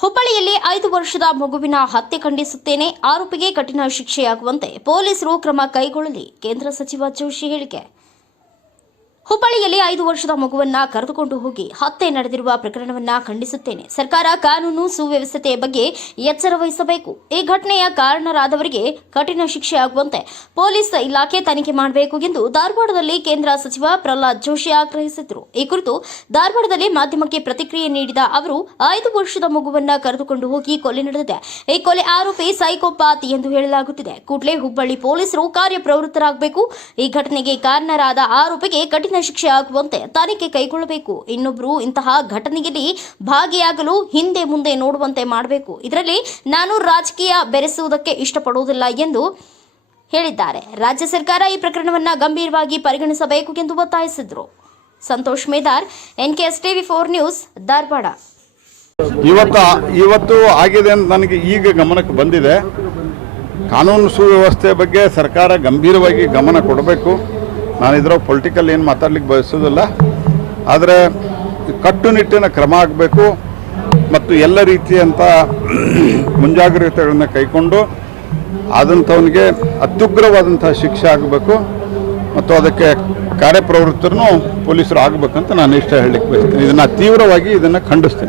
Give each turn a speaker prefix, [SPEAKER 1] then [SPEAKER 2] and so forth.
[SPEAKER 1] ಹುಬ್ಬಳ್ಳಿಯಲ್ಲಿ ಐದು ವರ್ಷದ ಮಗುವಿನ ಹತ್ಯೆ ಖಂಡಿಸುತ್ತೇನೆ. ಆರೋಪಿಗೆ ಕಠಿಣ ಶಿಕ್ಷೆಯಾಗುವಂತೆ ಪೊಲೀಸರು ಕ್ರಮ ಕೈಗೊಳ್ಳಲಿ. ಕೇಂದ್ರ ಸಚಿವ ಜೋಶಿ ಹೇಳಿಕೆ. ಹುಬ್ಬಳ್ಳಿಯಲ್ಲಿ ಐದು ವರ್ಷದ ಮಗುವನ್ನ ಕರೆದುಕೊಂಡು ಹೋಗಿ ಹತ್ಯೆ ನಡೆದಿರುವ ಪ್ರಕರಣವನ್ನ ಖಂಡಿಸುತ್ತೇನೆ. ಸರ್ಕಾರ ಕಾನೂನು ಸುವ್ಯವಸ್ಥೆಯ ಬಗ್ಗೆ ಎಚ್ಚರ ವಹಿಸಬೇಕು. ಈ ಘಟನೆಯ ಕಾರಣರಾದವರಿಗೆ ಕಠಿಣ ಶಿಕ್ಷೆ ಆಗುವಂತೆ ಪೊಲೀಸ್ ಇಲಾಖೆ ತನಿಖೆ ಮಾಡಬೇಕು ಎಂದು ಧಾರವಾಡದಲ್ಲಿ ಕೇಂದ್ರ ಸಚಿವ ಪ್ರಹ್ಲಾದ್ ಜೋಶಿ ಆಗ್ರಹಿಸಿದರು. ಈ ಕುರಿತು ಧಾರವಾಡದಲ್ಲಿ ಮಾಧ್ಯಮಕ್ಕೆ ಪ್ರತಿಕ್ರಿಯೆ ನೀಡಿದ ಅವರು, ಐದು ವರ್ಷದ ಮಗುವನ್ನ ಕರೆದುಕೊಂಡು ಹೋಗಿ ಕೊಲೆ ನಡೆದಿದೆ. ಈ ಕೊಲೆ ಆರೋಪಿ ಸೈಕೋಪಾತ್ ಎಂದು ಹೇಳಲಾಗುತ್ತಿದೆ. ಕೂಡಲೇ ಹುಬ್ಬಳ್ಳಿ ಪೊಲೀಸರು ಕಾರ್ಯಪ್ರವೃತ್ತರಾಗಬೇಕು. ಈ ಘಟನೆಗೆ ಕಾರಣರಾದ ಆರೋಪಿಗೆ ಕಠಿಣ ಶಿಕ್ಷೆ ಆಗುವಂತೆ ತನಿಖೆ ಕೈಗೊಳ್ಳಬೇಕು. ಇನ್ನೊಬ್ಬರು ಇಂತಹ ಘಟನೆಯಲ್ಲಿ ಭಾಗಿಯಾಗಲು ಹಿಂದೆ ಮುಂದೆ ನೋಡುವಂತೆ ಮಾಡಬೇಕು. ಇದರಲ್ಲಿ ನಾನು ರಾಜಕೀಯ ಬೆರೆಸುವುದಕ್ಕೆ ಇಷ್ಟಪಡುವುದಿಲ್ಲ ಎಂದು ಹೇಳಿದ್ದಾರೆ. ರಾಜ್ಯ ಸರ್ಕಾರ ಈ ಪ್ರಕರಣವನ್ನು ಗಂಭೀರವಾಗಿ ಪರಿಗಣಿಸಬೇಕು ಎಂದು ಒತ್ತಾಯಿಸಿದರು. Santosh Medar N NKS TV four news, Dharwad.
[SPEAKER 2] ಇವತ್ತು ಇವತ್ತು ಆಗಿದೆ ಅಂತ ನನಗೆ ಈಗ ಗಮನಕ್ಕೆ ಬಂದಿದೆ. ಕಾನೂನು ಸುವ್ಯವಸ್ಥೆ ಬಗ್ಗೆ ಸರ್ಕಾರ ಗಂಭೀರವಾಗಿ ಗಮನ ಕೊಡಬೇಕು. ನಾನು ಇದ್ರಾಗ ಪೊಲಿಟಿಕಲ್ ಏನು ಮಾತಾಡ್ಲಿಕ್ಕೆ ಬಯಸೋದಿಲ್ಲ. ಆದರೆ ಕಟ್ಟುನಿಟ್ಟಿನ ಕ್ರಮ ಆಗಬೇಕು ಮತ್ತು ಎಲ್ಲ ರೀತಿಯಂಥ ಮುಂಜಾಗ್ರತೆಗಳನ್ನು ಕೈಕೊಂಡು ಆದಂಥವನಿಗೆ ಅತ್ಯುಗ್ರವಾದಂಥ ಶಿಕ್ಷೆ ಆಗಬೇಕು ಮತ್ತು ಅದಕ್ಕೆ ಕಾರ್ಯಪ್ರವೃತ್ತರೂ ಪೊಲೀಸರು ಆಗಬೇಕಂತ ನಾನು ಇಷ್ಟ ಹೇಳಲಿಕ್ಕೆ ಬಯಸ್ತೀನಿ. ಇದನ್ನು ತೀವ್ರವಾಗಿ ಇದನ್ನು ಖಂಡಿಸ್ತೀನಿ.